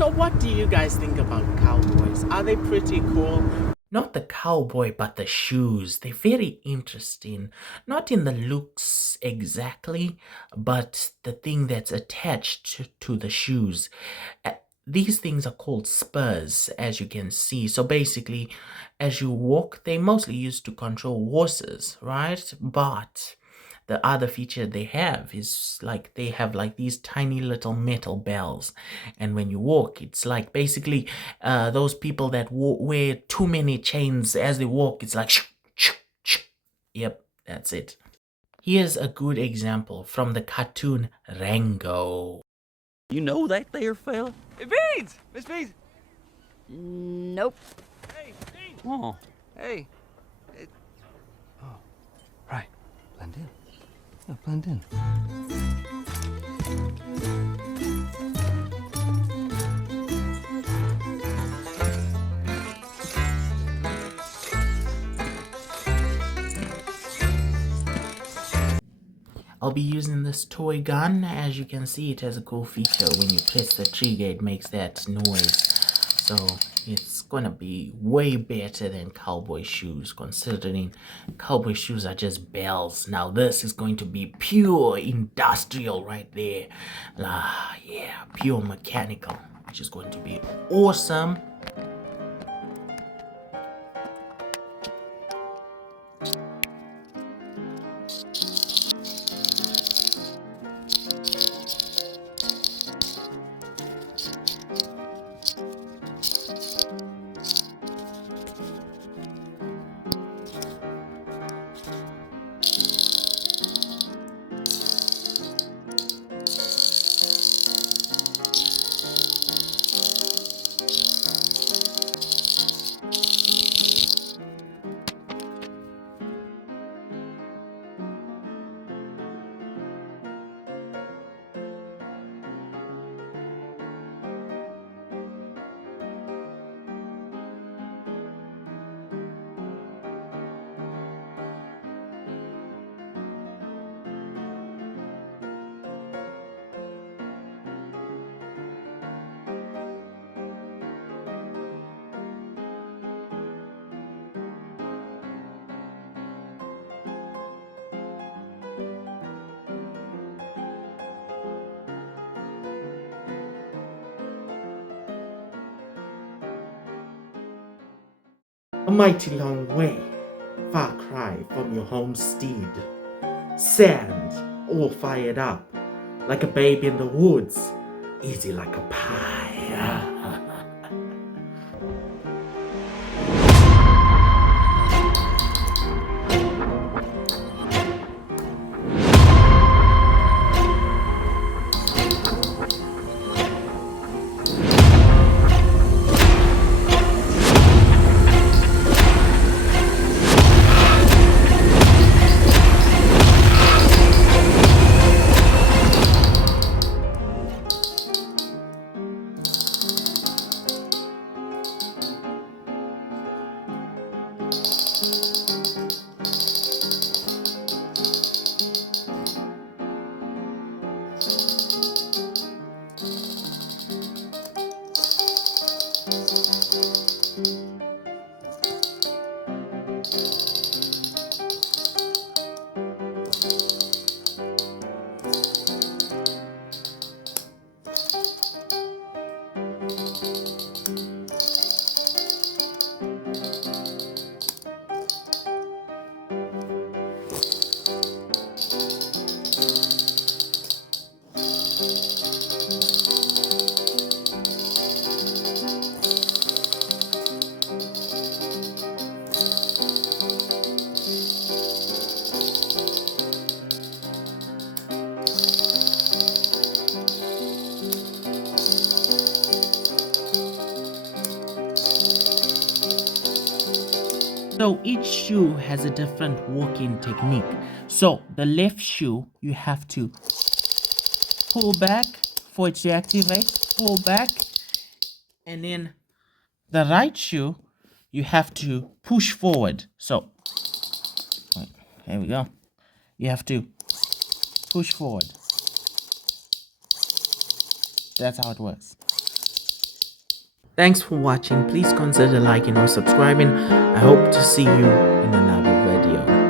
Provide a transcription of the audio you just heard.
So what do you guys think about cowboys? Are they pretty cool? Not the cowboy, but the shoes. They're very interesting. Not in the looks exactly, but the thing that's attached to the shoes. These things are called spurs, as you can see. So basically, as you walk, they mostly used to control horses, right? But the other feature they have is like they have like these tiny little metal bells, and when you walk, it's like basically those people that wear too many chains as they walk. It's like shh, shh, shh. Yep, that's it. Here's a good example from the cartoon Rango. You know that there, fella? Beans! Miss Beans! Nope. Hey, Beans! Oh. Hey. Oh, right. Blend in. Yeah, blend in. I'll be using this toy gun. As you can see, it has a cool feature. When you press the trigger, it makes that noise. So it's gonna be way better than cowboy shoes, considering cowboy shoes are just bells. Now this is going to be pure industrial right there. Yeah, pure mechanical, which is going to be awesome. A mighty long way, far cry from your homestead. Sand, all fired up, like a babe in the woods, easy like a pie. So each shoe has a different walking technique. So the left shoe, you have to pull back for it to activate, pull back, and then the right shoe, you have to push forward. So, here we go. You have to push forward. That's how it works. Thanks for watching. Please consider liking or subscribing. I hope to see you in another video.